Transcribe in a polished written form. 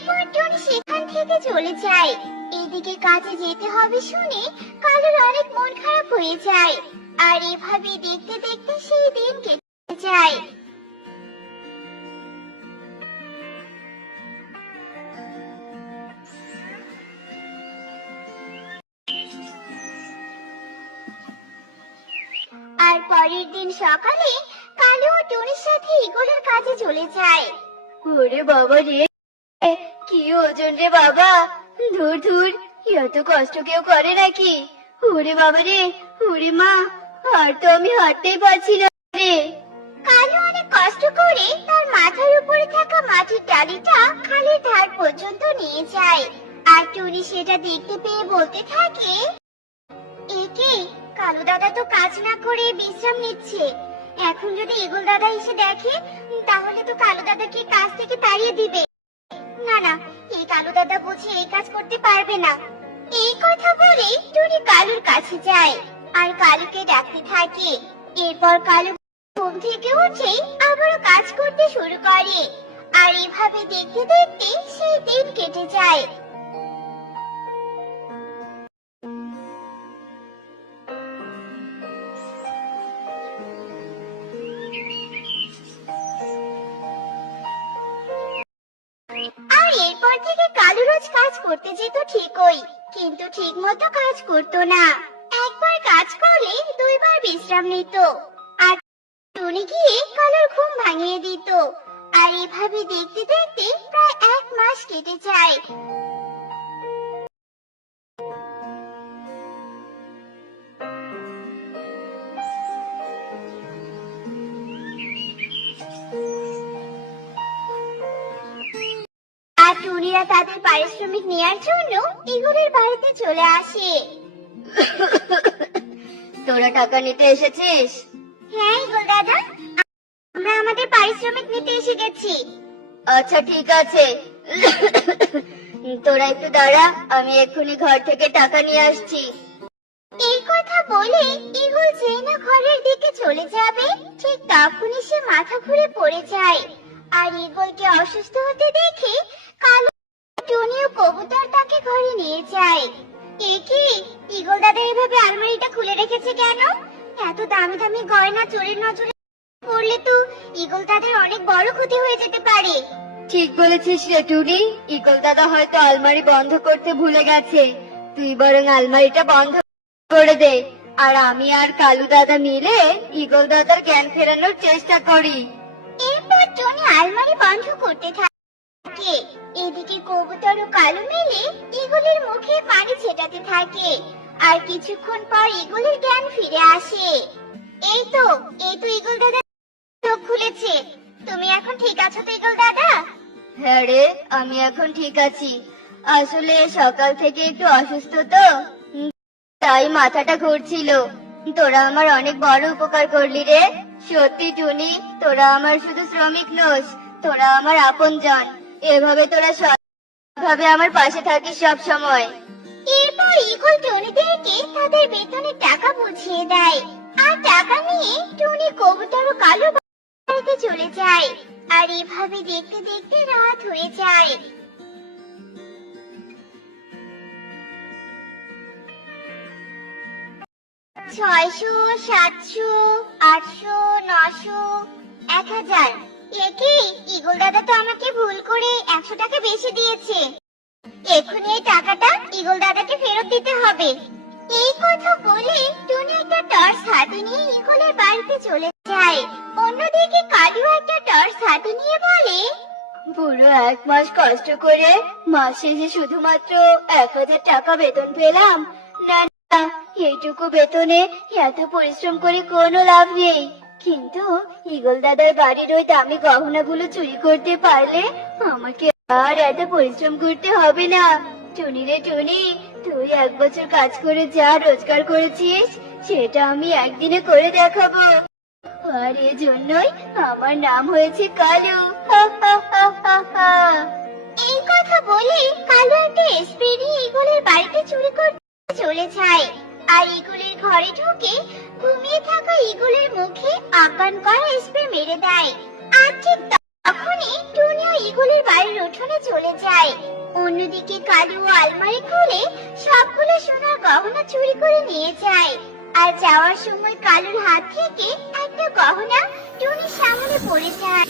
এরপর টনি সেখান থেকে চলে যায়। এদিকে কাজে যেতে হবে শুনে কালুর অনেক মন খারাপ হয়ে যায়। আর এভাবে দেখতে দেখতে সেই দিন কেটে যায়। আর পরের দিন সকালে কালু ও টনির সাথে ইগলের কাজে চলে যায়। ওরে বাবা রে, কি ওজন রে বাবা! ধুর ধুর, এত কষ্ট কেউ করে নাকি? ওরে বাবা রে, ওরে মা, আর তো আমি হাঁটতেই পারছি না রে। কালু অনেক কষ্ট করে তার মাথার উপরে থাকা মাটির টালিটা খালের ধার পর্যন্ত নিয়ে যায়। আর টুনি সেটা দেখতে পেয়ে বলতে থাকে, একে কালু দাদা তো কাজ না করে বিশ্রাম নিচ্ছে। এখন যদি ইগল দাদা এসে দেখে তাহলে তো কালু দাদাকে কাজ থেকে তাড়িয়ে দিবে। না না, এই কালু দাদা বুঝি এই কাজ করতে পারবে না। এই কথা বলে টুনি কালুর কাছে যায় আর কালুকে ডাকতে থাকে। এরপর কালু ঘুম থেকে উঠে আবারও কাজ করতে শুরু করে। আর এভাবে দেখতে দেখতে সেই দিন কেটে যায়। আর এরপর থেকে কালু রোজ কাজ করতে যেত ঠিকই, কিন্তু ঠিক মতো কাজ করতো না। একবার কাজ করলে দুইবার বিশ্রাম নিত। আর টুনি গিয়ে কালুর ঘুম ভাঙিয়ে দিত। আর এভাবে দেখতে দেখতে প্রায় 1 মাস কেটে যায়। আর টুনিরা তাদের পারিশ্রমিক নেয়ার জন্য ইগলের বাড়িতে চলে আসে। তোরা টাকা নিতে এসেছিস? হ্যাঁ ইগল দাদা, আমরা আমাদের পারিশ্রমিক নিতে এসে গেছি। আচ্ছা ঠিক আছে, তোরা একটু দাঁড়া, আমি এক্ষুনি ঘর থেকে টাকা নিয়ে আসছি। এই কথা বলে ইগল যেই না ঘরের দিকে চলে যাবে, ঠিক তখনই সে মাথা ঘুরে পড়ে যায়। আর ইগলকে অসুস্থ হতে দেখে কালো টুনি ও কবুতর তাকে ঘরে নিয়ে যায়। এ কি, ইগল দাদা এভাবে আলমারিটা খুলে রেখেছে কেন? এত দামি দামি গয়না চোরের নজরে পড়লে তো ইগল দাদার অনেক বড় ক্ষতি হয়ে যেতে পারে। ঠিক বলেছিস রে টুনি, ইগল দাদা হয়তো আলমারি বন্ধ করতে ভুলে গেছে। তুই বরং আলমারিটা বন্ধ করে দে, আর আমি আর কালু দাদা মিলে ইগল দাদার জ্ঞান ফেরানোর চেষ্টা করি। এরপর টনি আলমারি বন্ধ করতে থাকে। এদিকে কবুতর ও কালু মিলে ইগলের মুখে পানি ছেটাতে থাকে। আর কিছুক্ষণ পর ইগলের জ্ঞান ফিরে আসে। এই তো ইগল দাদা চোখ খুলেছে। তুমি এখন ঠিক আছো তো ইগল দাদা? হ্যাঁ রে, আমি এখন ঠিক আছি। আসলে সকাল থেকে একটু অসুস্থ তো, তাই মাথাটা ঘুরছিল। তোরা আমার অনেক বড় উপকার করলি রে। সত্যি টুনি, তোরা আমার শুধু শ্রমিক নোস, তোরা আমার আপনজন। এভাবে তোরা সৎভাবে আমার পাশে থাকিস সব সময়। এরপর ইগল টনিদেরকে তাদের বেতনের টাকা বুঝিয়ে দেয়। আর টাকা নিয়ে টনি কবুতর ও কালু বাড়িতে চলে যায়। আর এভাবে দেখতে দেখতে রাত হয়ে যায়। 600, 700, 800, 900, 1000। একি, ইগল দাদা তো আমাকে ভুল করে 100 টাকা বেশি দিয়েছে। এখনই এই টাকাটা ইগল দাদাকে ফেরত দিতে হবে। এই কথা বলে টুনি একটা টর্চ হাতে নিয়ে ইগলের বাড়িতে চলে যায়। অন্যদিকে কালু একটা টর্চ হাতে নিয়ে বলে, পুরো 1 মাস কষ্ট করে মাস শেষে শুধুমাত্র 1000 টাকা বেতন পেলাম। না না, এইটুকু বেতনে এত পরিশ্রম করে কোনো লাভ নেই। কিন্তু ইগল দাদার বাড়ির ওই দামি গহনাগুলো চুরি করতে পারলে আমাকে আর এত পরিশ্রম করতে হবে না। টুনি রে টুনি, তুই 1 বছর কাজ করে যা রোজগার করেছিস সেটা আমি একদিনে করে দেখাবো। আর এজন্যই আমার নাম হয়েছে কালু। হা হা হা হা হা। এই কথা বলে কালু একটা স্প্রে নিয়ে ইগলের বাড়িতে চুরি করতে চলে যায়। আর ইগলের ঘরে ঢুকে ঘুমিয়ে থাকা ইগলের মুখে আকান করা স্প্রে মেরে দেয়। আর ঠিক তখনই টুনিও ইগলের বাড়ির উঠোনে চলে যায়। অন্যদিকে কালু আলমারি খুলে সবগুলো সোনার গহনা চুরি করে নিয়ে যায়। আর যাওয়ার সময় কালুর হাত থেকে একটা গহনা টুনির সামনে পড়ে যায়।